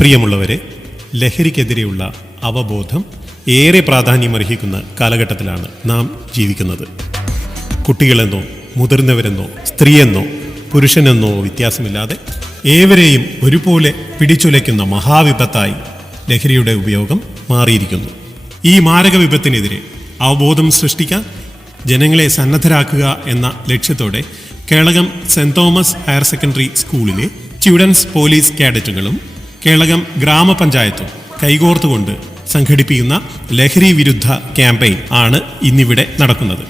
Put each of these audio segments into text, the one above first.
പ്രിയമുള്ളവരെ, ലഹരിക്കെതിരെയുള്ള അവബോധം ഏറെ പ്രാധാന്യമർഹിക്കുന്ന കാലഘട്ടത്തിലാണ് നാം ജീവിക്കുന്നത്. കുട്ടികളെന്നോ മുതിർന്നവരെന്നോ സ്ത്രീയെന്നോ പുരുഷനെന്നോ വ്യത്യാസമില്ലാതെ ഏവരെയും ഒരുപോലെ പിടിച്ചുലയ്ക്കുന്ന മഹാവിപത്തായി ലഹരിയുടെ ഉപയോഗം മാറിയിരിക്കുന്നു. ഈ മാരക വിപത്തിനെതിരെ അവബോധം സൃഷ്ടിക്കാൻ ജനങ്ങളെ സന്നദ്ധരാക്കുക എന്ന ലക്ഷ്യത്തോടെ Kelakam saint Thomas higher secondary സ്കൂളിലെ സ്റ്റുഡൻസ് പോലീസ് കാഡറ്റുകളും കേളകം ഗ്രാമപഞ്ചായത്തും കൈകോർത്തുകൊണ്ട് സംഘടിപ്പിക്കുന്ന ലഹരി വിരുദ്ധ ക്യാമ്പയിൻ ആണ് ഇന്നിവിടെ നടക്കുന്നത്.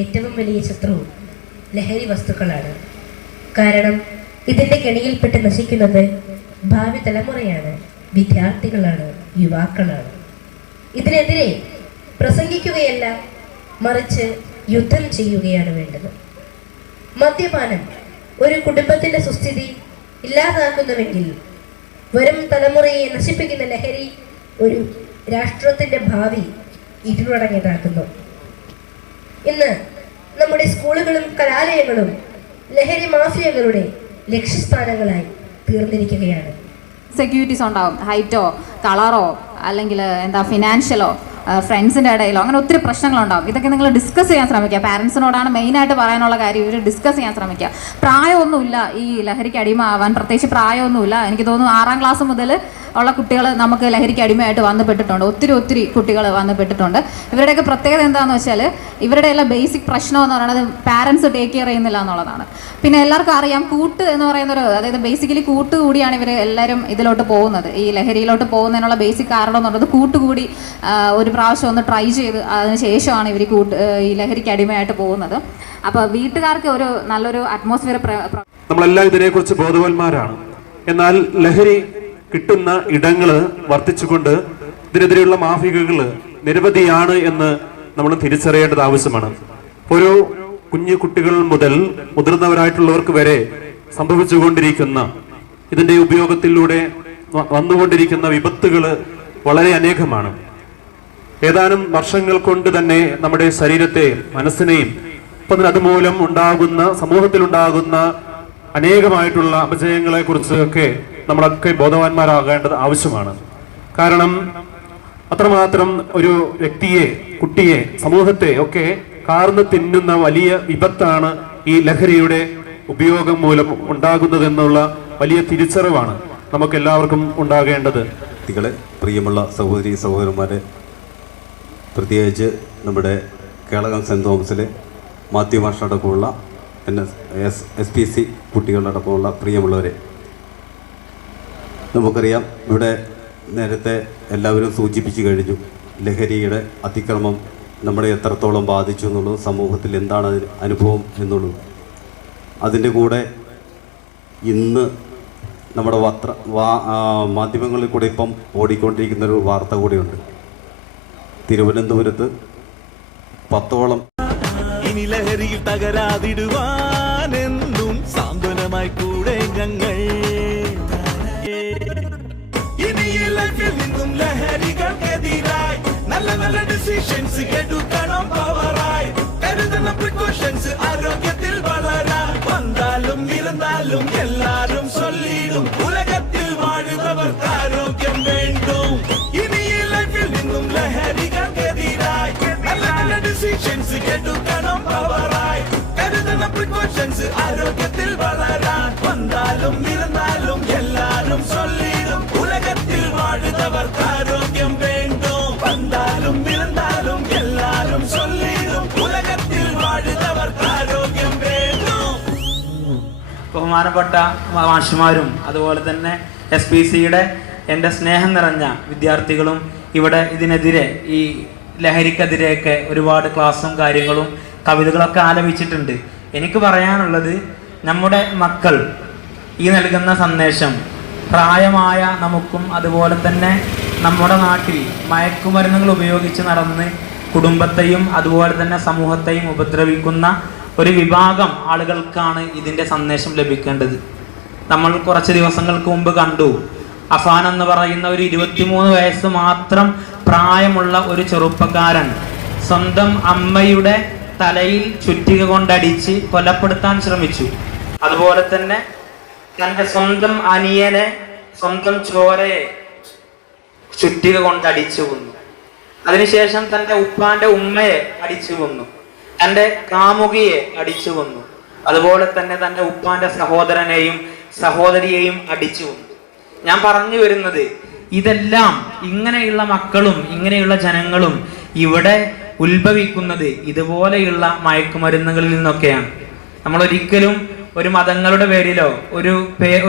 ഏറ്റവും വലിയ ശത്രുവും ലഹരി വസ്തുക്കളാണ്. കാരണം ഇതിന്റെ കെണിയിൽപ്പെട്ട് നശിക്കുന്നത് ഭാവി തലമുറയാണ്, വിദ്യാർത്ഥികളാണ്, യുവാക്കളാണ്. ഇതിനെതിരെ പ്രസംഗിക്കുകയല്ല, മറിച്ച് യുദ്ധം ചെയ്യുകയാണ് വേണ്ടത്. മദ്യപാനം ഒരു കുടുംബത്തിന്റെ സുസ്ഥിതി ഇല്ലാതാക്കുന്നുവെങ്കിൽ വരും തലമുറയെ നശിപ്പിക്കുന്ന ലഹരി ഒരു രാഷ്ട്രത്തിന്റെ ഭാവി ഇരുളടങ്ങിയതാക്കുന്നു. ഇന്ന് നമ്മുടെ സ്കൂളുകളും കലാലയങ്ങളും ലഹരി മാഫിയകളുടെ ലക്ഷ്യസ്ഥാനങ്ങളായി തീർന്നിരിക്കുകയാണ്. സെക്യൂരിറ്റീസ് ഉണ്ടാവും, ഹൈറ്റോ കളറോ അല്ലെങ്കിൽ ഫിനാൻഷ്യലോ ഫ്രണ്ട്സിൻ്റെ ഇടയിലോ അങ്ങനെ ഒത്തിരി പ്രശ്നങ്ങളുണ്ടാവും. ഇതൊക്കെ നിങ്ങൾ ഡിസ്കസ് ചെയ്യാൻ ശ്രമിക്കുക. പാരൻസിനോടാണ് മെയിനായിട്ട് പറയാനുള്ള കാര്യം. ഇവർ ഡിസ്കസ് ചെയ്യാൻ ശ്രമിക്കുക. പ്രായമൊന്നുമില്ല ഈ ലഹരിക്ക് അടിമ ആവാൻ, പ്രത്യേകിച്ച് പ്രായമൊന്നുമില്ല. എനിക്ക് തോന്നുന്നു 6ാം ക്ലാസ് മുതൽ ഉള്ള കുട്ടികൾ നമുക്ക് ലഹരിക്ക് അടിമയായിട്ട് വന്നുപെട്ടിട്ടുണ്ട്. ഒത്തിരി കുട്ടികൾ വന്നുപെട്ടിട്ടുണ്ട്. ഇവരുടെയൊക്കെ പ്രത്യേകത എന്താണെന്ന് വെച്ചാൽ ഇവരുടെ എല്ലാം ബേസിക് പ്രശ്നം എന്ന് പറയുന്നത് പാരൻസ് ടേക്ക് കെയർ ചെയ്യുന്നില്ല എന്നുള്ളതാണ്. പിന്നെ എല്ലാവർക്കും അറിയാം, കൂട്ട് എന്ന് പറയുന്നൊരു, അതായത് ബേസിക്കലി കൂട്ടുകൂടിയാണ് ഇവർ എല്ലാവരും ഇതിലോട്ട് പോകുന്നത്. ഈ ലഹരിയിലോട്ട് പോകുന്നതിനുള്ള ബേസിക് കാരണം എന്ന് പറയുന്നത് കൂട്ടുകൂടി ഒരു പ്രാവശ്യം ഒന്ന് ട്രൈ ചെയ്ത് അതിന് ശേഷമാണ് ഇവർ ഈ ലഹരിക്ക് അടിമയായിട്ട് പോകുന്നത്. അപ്പോൾ വീട്ടുകാർക്ക് ഒരു നല്ലൊരു അറ്റ്മോസ്ഫിയർ, നമ്മളെല്ലാം ഇതിനെക്കുറിച്ച് ബോധവാന്മാരാണ്. എന്നാൽ ലഹരി കിട്ടുന്ന ഇടങ്ങൾ വർദ്ധിച്ചുകൊണ്ട് ഇതിനെതിരെയുള്ള മാഫികകൾ നിരവധിയാണ് എന്ന് നമ്മൾ തിരിച്ചറിയേണ്ടത് ആവശ്യമാണ്. ഒരു കുഞ്ഞു കുട്ടികൾ മുതൽ മുതിർന്നവരായിട്ടുള്ളവർക്ക് വരെ സംഭവിച്ചുകൊണ്ടിരിക്കുന്ന ഇതിന്റെ ഉപയോഗത്തിലൂടെ വന്നുകൊണ്ടിരിക്കുന്ന വിപത്തുകൾ വളരെ അനേകമാണ്. ഏതാനും വർഷങ്ങൾ കൊണ്ട് തന്നെ നമ്മുടെ ശരീരത്തെയും മനസ്സിനെയും അപ്പം അതുമൂലം ഉണ്ടാകുന്ന സമൂഹത്തിലുണ്ടാകുന്ന അനേകമായിട്ടുള്ള അപജയങ്ങളെ കുറിച്ചൊക്കെ നമ്മളൊക്കെ ബോധവാന്മാരാകേണ്ടത് ആവശ്യമാണ്. കാരണം അത്രമാത്രം ഒരു വ്യക്തിയെ, കുട്ടിയെ, സമൂഹത്തെ ഒക്കെ കാർന്ന് തിന്നുന്ന വലിയ വിപത്താണ് ഈ ലഹരിയുടെ ഉപയോഗം മൂലം ഉണ്ടാകുന്നതെന്നുള്ള വലിയ തിരിച്ചറിവാണ് നമുക്ക് എല്ലാവർക്കും ഉണ്ടാകേണ്ടത്. പ്രിയമുള്ള സഹോദരി സഹോദരന്മാരെ, പ്രത്യേകിച്ച് നമ്മുടെ കേളകം സെൻറ് തോമസിലെ മാത്യു മാഷടക്കമുള്ള SPC കുട്ടികളടക്കമുള്ള പ്രിയമുള്ളവരെ, നമുക്കറിയാം ഇവിടെ നേരത്തെ എല്ലാവരും സൂചിപ്പിച്ചു കഴിഞ്ഞു ലഹരിയുടെ അതിക്രമം നമ്മളെ എത്രത്തോളം ബാധിച്ചു എന്നുള്ളതും സമൂഹത്തിൽ എന്താണ് അതിന് അനുഭവം എന്നുള്ളതും. അതിൻ്റെ കൂടെ ഇന്ന് നമ്മുടെ മാധ്യമങ്ങളിൽ കൂടെ ഇപ്പം ഓടിക്കൊണ്ടിരിക്കുന്നൊരു വാർത്ത കൂടിയുണ്ട്. തിരുവനന്തപുരത്ത് 10ഓളം ഇനി ലഹരിയിൽ തകരാതിടുവാനെന്നും സാന്ത്വനമായി കൂടെ ഞങ്ങൾ. ഇനി ഈ ലൈഫിൽ നിന്നും ലഹരികൾക്കെതിരായി നല്ല നല്ല ഡിസിഷൻസ് എടുക്കണം പവറായി. കരുതണം പ്രിക്കോഷൻസ് ആരോഗ്യത്തിൽ വളരാൻ. വന്നാലും ഇരുന്നാലും എല്ലാരും ചൊല്ലിടും ഉലകത്തിൽ വാഴുന്നവർക്ക് ആരോഗ്യം വേണ്ടും. ഇനി ഈ ലൈഫിൽ നിന്നും ലഹരികൾക്കെതിരായി നല്ല നല്ല ഡിസിഷൻസ് എടുക്കണം പവറായി. കരുതണം പ്രിക്കോഷൻസ് ആരോഗ്യത്തിൽ വളരാൻ. വന്നാലും ഇരുന്നാലും എല്ലാരും ചൊല്ലിടും ഉലകത്തിൽ വാഴുന്നവർക്ക് ആരോഗ്യം വേണ്ടും. വന്നാലും ഇരുന്നാലും എല്ലാരും ചൊല്ലിടും ഉലകത്തിൽ വാഴുന്നവർക്ക് ആരോഗ്യം വേണ്ടും. ബഹുമാനപ്പെട്ട മാഷുമാരും അതുപോലെ തന്നെ SPCയുടെ എൻ്റെ സ്നേഹം നിറഞ്ഞ വിദ്യാർത്ഥികളും ഇവിടെ ഇതിനെതിരെ, ഈ ലഹരിക്കെതിരെയൊക്കെ ഒരുപാട് ക്ലാസ്സും കാര്യങ്ങളും കവിതകളൊക്കെ ആലപിച്ചിട്ടുണ്ട്. എനിക്ക് പറയാനുള്ളത്, നമ്മുടെ മക്കൾ ഈ നൽകുന്ന സന്ദേശം പ്രായമായ നമുക്കും അതുപോലെ തന്നെ നമ്മുടെ നാട്ടിൽ മയക്കുമരുന്നുകൾ ഉപയോഗിച്ച് നടന്ന് കുടുംബത്തെയും അതുപോലെ തന്നെ സമൂഹത്തെയും ഉപദ്രവിക്കുന്ന ഒരു വിഭാഗം ആളുകൾക്കാണ് ഇതിൻ്റെ സന്ദേശം ലഭിക്കേണ്ടത്. നമ്മൾ കുറച്ച് ദിവസങ്ങൾക്ക് മുമ്പ് കണ്ടു, അഫാൻ എന്ന് പറയുന്ന ഒരു 23 വയസ്സ് മാത്രം പ്രായമുള്ള ഒരു ചെറുപ്പക്കാരൻ സ്വന്തം അമ്മയുടെ തലയിൽ ചുറ്റിക കൊണ്ടടിച്ച് കൊലപ്പെടുത്താൻ ശ്രമിച്ചു. അതുപോലെ തന്നെ തൻ്റെ സ്വന്തം അനിയനെ, സ്വന്തം ചോരയെ ചുറ്റിക കൊണ്ടടിച്ചു കൊന്നു. അതിനുശേഷം തൻ്റെ ഉപ്പാന്റെ ഉമ്മയെ അടിച്ചു കൊന്നു, തൻ്റെ കാമുകിയെ അടിച്ചു കൊന്നു, അതുപോലെ തന്നെ തൻ്റെ ഉപ്പാന്റെ സഹോദരനെയും സഹോദരിയെയും അടിച്ചു കൊന്നു. ഞാൻ പറഞ്ഞു വരുന്നത്, ഇതെല്ലാം ഇങ്ങനെയുള്ള മക്കളും ഇങ്ങനെയുള്ള ജനങ്ങളും ഇവിടെ ഉത്ഭവിക്കുന്നത് ഇതുപോലെയുള്ള മയക്കുമരുന്നുകളിൽ നിന്നൊക്കെയാണ്. നമ്മൾ ഒരിക്കലും ഒരു മതങ്ങളുടെ പേരിലോ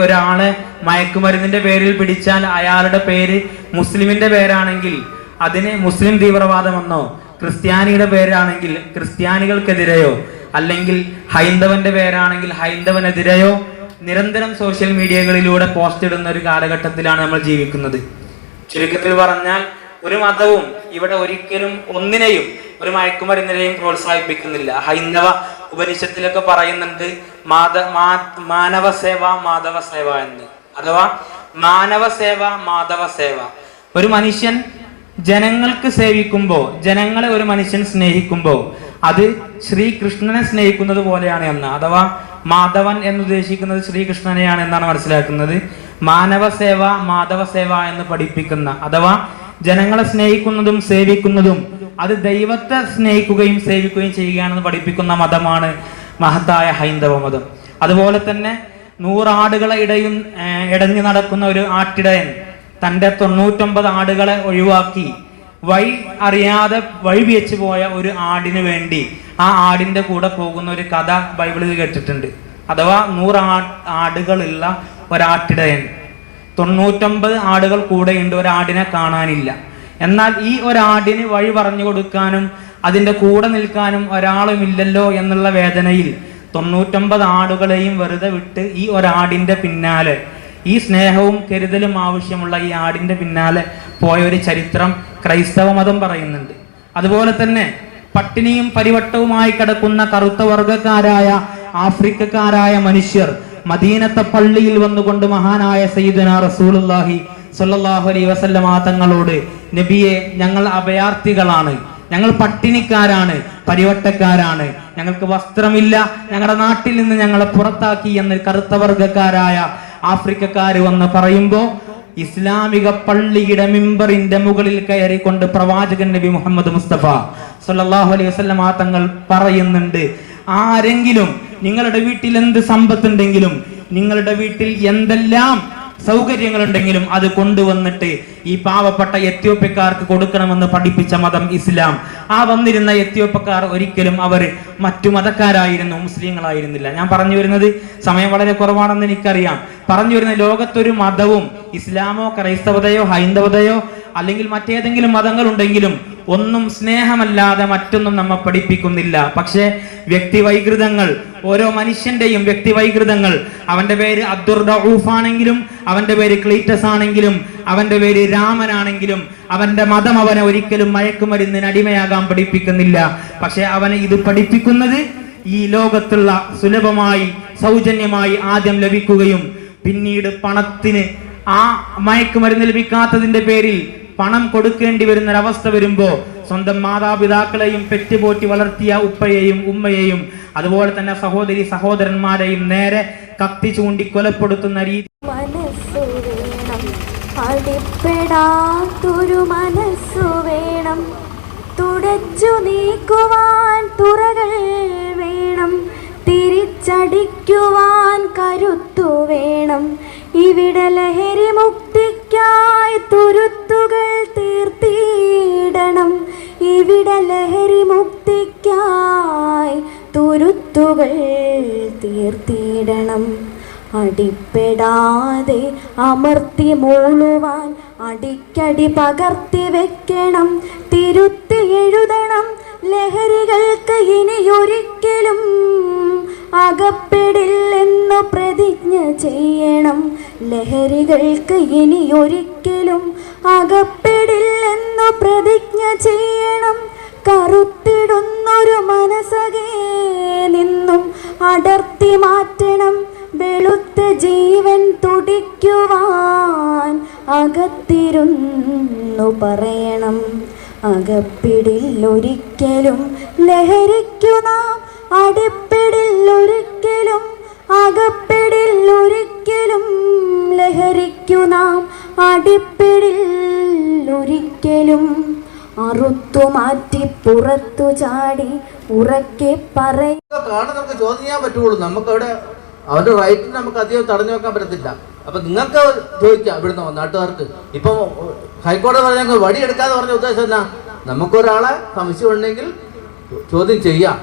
ഒരാളെ മയക്കുമരുന്നിന്റെ പേരിൽ പിടിച്ചാൽ അയാളുടെ പേര് മുസ്ലിമിന്റെ പേരാണെങ്കിൽ അതിന് മുസ്ലിം തീവ്രവാദമെന്നോ, ക്രിസ്ത്യാനിയുടെ പേരാണെങ്കിൽ ക്രിസ്ത്യാനികൾക്കെതിരെയോ, അല്ലെങ്കിൽ ഹൈന്ദവന്റെ പേരാണെങ്കിൽ ഹൈന്ദവനെതിരെയോ നിരന്തരം സോഷ്യൽ മീഡിയകളിലൂടെ പോസ്റ്റ് ഇടുന്ന ഒരു കാലഘട്ടത്തിലാണ് നമ്മൾ ജീവിക്കുന്നത്. ചുരുക്കത്തിൽ പറഞ്ഞാൽ, ഒരു മതവും ഇവിടെ ഒരിക്കലും ഒന്നിനെയും, ഒരു മയക്കുമരുന്നിനെയും പ്രോത്സാഹിപ്പിക്കുന്നില്ല. ഹൈന്ദവ ഉപനിഷത്തിലൊക്കെ പറയുന്നുണ്ട് മാനവ സേവ മാധവ സേവ എന്ന്, അഥവാ മാനവ സേവ മാധവ സേവ. ഒരു മനുഷ്യൻ ജനങ്ങൾക്ക് സേവിക്കുമ്പോൾ, ജനങ്ങളെ ഒരു മനുഷ്യൻ സ്നേഹിക്കുമ്പോൾ അത് ശ്രീകൃഷ്ണനെ സ്നേഹിക്കുന്നത് പോലെയാണ് എന്ന്, അഥവാ മാധവൻ എന്നുദ്ദേശിക്കുന്നത് ശ്രീകൃഷ്ണനെയാണ് എന്നാണ് മനസ്സിലാക്കുന്നത്. മാനവ സേവ മാധവ സേവ എന്ന് പഠിപ്പിക്കുന്ന, അഥവാ ജനങ്ങളെ സ്നേഹിക്കുന്നതും സേവിക്കുന്നതും അത് ദൈവത്തെ സ്നേഹിക്കുകയും സേവിക്കുകയും ചെയ്യുകയാണെന്ന് പഠിപ്പിക്കുന്ന മതമാണ് മഹത്തായ ഹൈന്ദവ മതം. അതുപോലെ തന്നെ 100 ആടുകളെ ഇടഞ്ഞു നടക്കുന്ന ഒരു ആട്ടിടയൻ തൻ്റെ 99 ആടുകളെ ഒഴിവാക്കി വഴി അറിയാതെ വഴി വെച്ച് പോയ ഒരു ആടിന് വേണ്ടി ആ ആടിന്റെ കൂടെ പോകുന്ന ഒരു കഥ ബൈബിളിൽ കേട്ടിട്ടുണ്ട്. അഥവാ 100 ആടുകളുള്ള ഒരാട്ടിടയൻ, 99 ആടുകൾ കൂടെയുണ്ട്, ഒരാടിനെ കാണാനില്ല. എന്നാൽ ഈ ഒരാടിന് വഴി പറഞ്ഞു കൊടുക്കാനും അതിന്റെ കൂടെ നിൽക്കാനും ഒരാളുമില്ലല്ലോ എന്നുള്ള വേദനയിൽ 99 ആടുകളെയും വെറുതെ വിട്ട് ഈ ഒരാടിന്റെ പിന്നാലെ, ഈ സ്നേഹവും കരുതലും ആവശ്യമുള്ള ഈ ആടിന്റെ പിന്നാലെ പോയ ഒരു ചരിത്രം ക്രൈസ്തവ മതം പറയുന്നുണ്ട്. അതുപോലെ തന്നെ പട്ടിണിയും പരിവട്ടവുമായി കിടക്കുന്ന കറുത്ത വർഗക്കാരായ ആഫ്രിക്കക്കാരായ മനുഷ്യർ മദീനത്തെ പള്ളിയിൽ വന്നുകൊണ്ട് മഹാനായ സയ്യിദുനാ റസൂലുള്ളാഹി സ്വല്ലല്ലാഹു അലൈഹി വസല്ലമ തങ്ങളോട് നബിയെ, ഞങ്ങൾ അഭയാർത്ഥികളാണ്, ഞങ്ങൾ പട്ടിണിക്കാരാണ്, പരിവട്ടക്കാരാണ്, ഞങ്ങൾക്ക് വസ്ത്രമില്ല, ഞങ്ങളുടെ നാട്ടിൽ നിന്ന് ഞങ്ങളെ പുറത്താക്കി എന്ന് കറുത്ത വർഗക്കാരായ ആഫ്രിക്കക്കാർ വന്ന് പറയുമ്പോൾ ഇസ്ലാമിക പള്ളിയുടെ മിമ്പറിന്റെ മുകളിൽ കയറിക്കൊണ്ട് പ്രവാചകൻ നബി മുഹമ്മദ് മുസ്തഫ സല്ലല്ലാഹു അലൈഹി വസല്ലം തങ്ങൾ പറയുന്നുണ്ട്, ആരെങ്കിലും നിങ്ങളുടെ വീട്ടിൽ എന്ത് സമ്പത്തുണ്ടെങ്കിലും, നിങ്ങളുടെ വീട്ടിൽ എന്തെല്ലാം സൗകര്യങ്ങളുണ്ടെങ്കിലും അത് കൊണ്ടുവന്നിട്ട് ഈ പാവപ്പെട്ട എത്യോപ്യക്കാർക്ക് കൊടുക്കണമെന്ന് പഠിപ്പിച്ച മതം ഇസ്ലാം. ആ വന്നിരുന്ന എത്യോപ്യക്കാർ ഒരിക്കലും അവർ മറ്റു മതക്കാരായിരുന്നു, മുസ്ലിങ്ങളായിരുന്നില്ല. ഞാൻ പറഞ്ഞു വരുന്നത്, സമയം വളരെ കുറവാണെന്ന് എനിക്കറിയാം, പറഞ്ഞു വരുന്ന ലോകത്തൊരു മതവും ഇസ്ലാമോ ക്രൈസ്തവതയോ ഹൈന്ദവതയോ അല്ലെങ്കിൽ മറ്റേതെങ്കിലും മതങ്ങളുണ്ടെങ്കിലും ഒന്നും സ്നേഹമല്ലാതെ മറ്റൊന്നും നമ്മെ പഠിപ്പിക്കുന്നില്ല. പക്ഷേ വ്യക്തിവൈകൃതങ്ങൾ, ഓരോ മനുഷ്യന്റെയും വ്യക്തിവൈകൃതങ്ങൾ, അവന്റെ പേര് അബ്ദുർ റഊഫ് ആണെങ്കിലും, അവന്റെ പേര് ക്ലീറ്റസ് ആണെങ്കിലും, അവന്റെ പേര് രാമനാണെങ്കിലും, അവന്റെ മതം അവനെ ഒരിക്കലും മയക്കുമരുന്നിന് അടിമയാകാൻ പഠിപ്പിക്കുന്നില്ല. പക്ഷെ അവനെ ഇത് പഠിപ്പിക്കുന്നത് ഈ ലോകത്തുള്ള സുലഭമായി സൗജന്യമായി ആദ്യം ലഭിക്കുകയും പിന്നീട് പണത്തിന് ആ മയക്കുമരുന്ന് ലഭിക്കാത്തതിന്റെ പേരിൽ പണം കൊടുക്കേണ്ടി വരുന്ന ഒരവസ്ഥ വരുമ്പോ സ്വന്തം മാതാപിതാക്കളെയും പെറ്റുപോറ്റി വളർത്തിയ ഉപ്പയെയും ഉമ്മയെയും അതുപോലെ തന്നെ സഹോദരി സഹോദരന്മാരെയും നേരെ കത്തി ചൂണ്ടി കൊലപ്പെടുത്തുന്ന രീതി. മനസ്സു വേണം, അടിപ്പെടാത്തൊരു മനസ്സു വേണം, തുടച്ചു നീക്കുവാൻ തുറകൾ വേണം, തിരിച്ചടിക്കുവാൻ കരുത്തു വേണം. ഇവിടെ ലഹരി മുക്തിക്കായി തുരുത്തുകൾ തീർത്തിടണം, ഇവിടെ ലഹരി മുക്തിക്കായി തുരുത്തുകൾ തീർത്തിടണം. അടിപ്പെടാതെ അമർത്തി മൂളുവാൻ അടിക്കടി പകർത്തി വെക്കണം, തിരുത്തി എഴുതണം. ലഹരികൾക്ക് ഇനിയൊരിക്കലും അകപ്പെടില്ലെന്നു പ്രതിജ്ഞ ചെയ്യണം, ലഹരികൾക്ക് ഇനിയൊരിക്കലും അകപ്പെടില്ലെന്നു പ്രതിജ്ഞ ചെയ്യണം. കറുത്തിടുന്നൊരു മനസ്സകേ നിന്നും അടർത്തി മാറ്റണം, വെളുത്ത ജീവൻ തുടിക്കുവാൻ അകത്തിരുന്നു പറയണം. അകപ്പിടില്ലൊരിക്കലും ലഹരിക്കു നാം, അടിപ്പിടില്ലൊരിക്കലും, അകപ്പിടില്ലൊരിക്കലും ലഹരിക്കു നാം, അടിപ്പിടില്ലൊരിക്കലും. അറുത്തു മാറ്റി പുറത്തു ചാടി ഉറക്കെ പറയും. കാണാൻ നമുക്ക് ചോദ്യം ചെയ്യാൻ പറ്റുള്ളൂ, നമുക്കവിടെ അവരുടെ റൈറ്റിന് നമുക്ക് അധികം തടഞ്ഞു വെക്കാൻ പറ്റത്തില്ല. അപ്പൊ നിങ്ങൾക്ക് ചോദിക്കാം ഇവിടുന്ന് നാട്ടുകാർക്ക്. ഇപ്പം ഹൈക്കോടതി പറഞ്ഞ വടിയെടുക്കാതെ പറഞ്ഞ ഉദ്ദേശം എന്നാ, നമുക്കൊരാളെ സംശയം ഉണ്ടെങ്കിൽ ചോദ്യം ചെയ്യാം,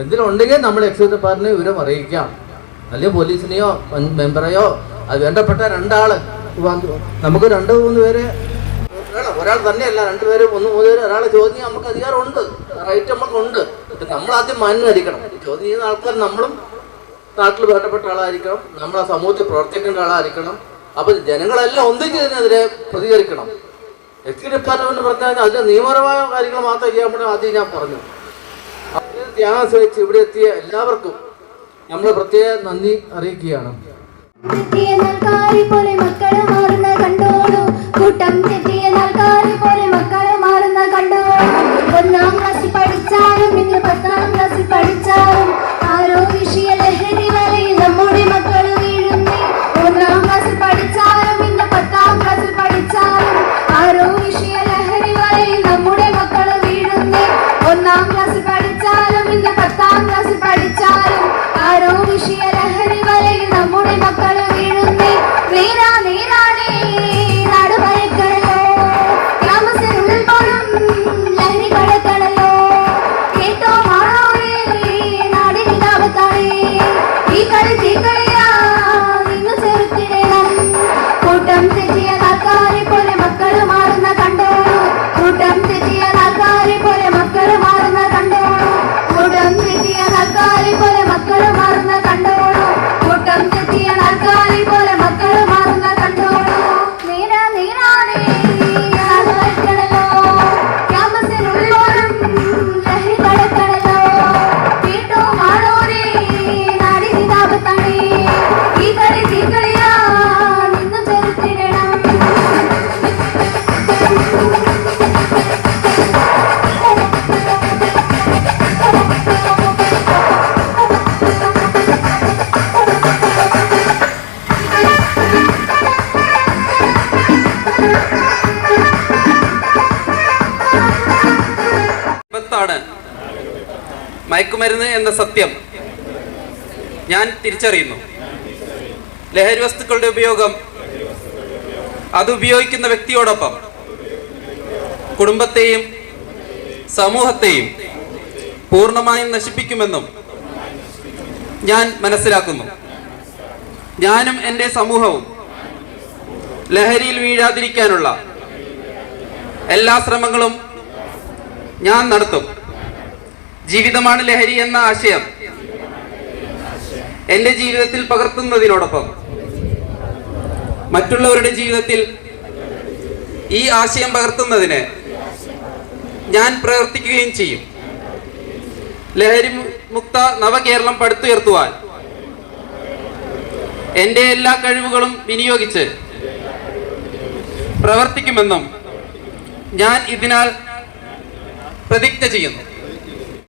എന്തെങ്കിലും ഉണ്ടെങ്കിൽ നമ്മൾ എക്സൈസ് ഡിപ്പാർട്ട്മെന്റിനെ വിവരം അറിയിക്കാം, അല്ലെങ്കിൽ പോലീസിനെയോ മെമ്പറെയോ, അത് വേണ്ടപ്പെട്ട രണ്ടാള്, നമുക്ക് 2-3 പേരെ, ഒരാൾ തന്നെയല്ല, 2 പേരും 1-3 പേര് ഒരാളെ ചോദ്യം ചെയ്യാൻ നമുക്ക് അധികാരമുണ്ട്, റൈറ്റ് നമുക്കുണ്ട്. നമ്മൾ ആദ്യം മാന്യമായിരിക്കണം. ചോദ്യം ചെയ്യുന്ന ആൾക്കാർ നമ്മളും നാട്ടിൽ വേണ്ടപ്പെട്ട ആളായിരിക്കണം, നമ്മളെ സമൂഹത്തിൽ പ്രവർത്തിക്കേണ്ട ആളായിരിക്കണം. അപ്പൊ ജനങ്ങളെല്ലാം ഒന്നിച്ച് ഇതിനെതിരെ പ്രതികരിക്കണം. എക്സൈസ് ഡിപ്പാർട്ട്മെന്റ് പറഞ്ഞാൽ അതിന്റെ നിയമപരമായ കാര്യങ്ങൾ മാത്രം ചെയ്യാൻ പറ്റും. ആദ്യം ഞാൻ പറഞ്ഞു. ത്യാഗം സഹിച്ച് ഇവിടെ എത്തിയ എല്ലാവർക്കും നമ്മൾ പ്രത്യേക നന്ദി അറിയിക്കുകയാണ്. ഒന്നാം ക്ലാസ്സിൽ പഠിച്ചാലും ഇന്ന് 10ാം ക്ലാസ്സിൽ പഠിച്ചാലും ആരോ വിഷയ ലഹരി വലയിൽ നമ്മുടെ മക്കൾ വീഴുന്നേ. 1ാം ക്ലാസ്സിൽ പഠിച്ചാലും ഇന്ന് 10ാം ക്ലാസ്സിൽ പഠിച്ചാലും ആരോ വിഷയ ലഹരി വലയിൽ നമ്മുടെ മക്കൾ വീഴുന്നേ. 1ാം ക്ലാസ്സിൽ പഠിച്ചാലും ഇന്ന് 10ാം ക്ലാസ്സിൽ പഠിച്ചാലും ആരോ വിഷയ ലഹരി വലയിൽ നമ്മുടെ മക്കൾ വീഴുന്നേ. നേരാ നേരാണേ നാട് ഭയക്കണല്ലോ, കാലത്താണ് മയക്കുമരുന്ന് എന്ന സത്യം ഞാൻ തിരിച്ചറിയുന്നു. ലഹരി വസ്തുക്കളുടെ ഉപയോഗം അത് ഉപയോഗിക്കുന്ന വ്യക്തിയോടൊപ്പം കുടുംബത്തെയും സമൂഹത്തെയും പൂർണ്ണമായും നശിപ്പിക്കുമെന്നും ഞാൻ മനസ്സിലാക്കുന്നു. ഞാനും എൻ്റെ സമൂഹവും ലഹരിയിൽ വീഴാതിരിക്കാനുള്ള എല്ലാ ശ്രമങ്ങളും ഞാൻ നടത്തും. ജീവിതമാണ് ലഹരി എന്ന ആശയം എൻ്റെ ജീവിതത്തിൽ പകർത്തുന്നതിനോടൊപ്പം മറ്റുള്ളവരുടെ ജീവിതത്തിൽ ഈ ആശയം പകർത്തുന്നതിന് ഞാൻ പ്രവർത്തിക്കുകയും ചെയ്യും. ലഹരി മുക്ത നവകേരളം പടുത്തുയർത്തുവാൻ എൻ്റെ എല്ലാ കഴിവുകളും വിനിയോഗിച്ച് പ്രവർത്തിക്കുമെന്നും ഞാൻ ഇതിനാൽ പ്രതിജ്ഞ ചെയ്യുന്നു.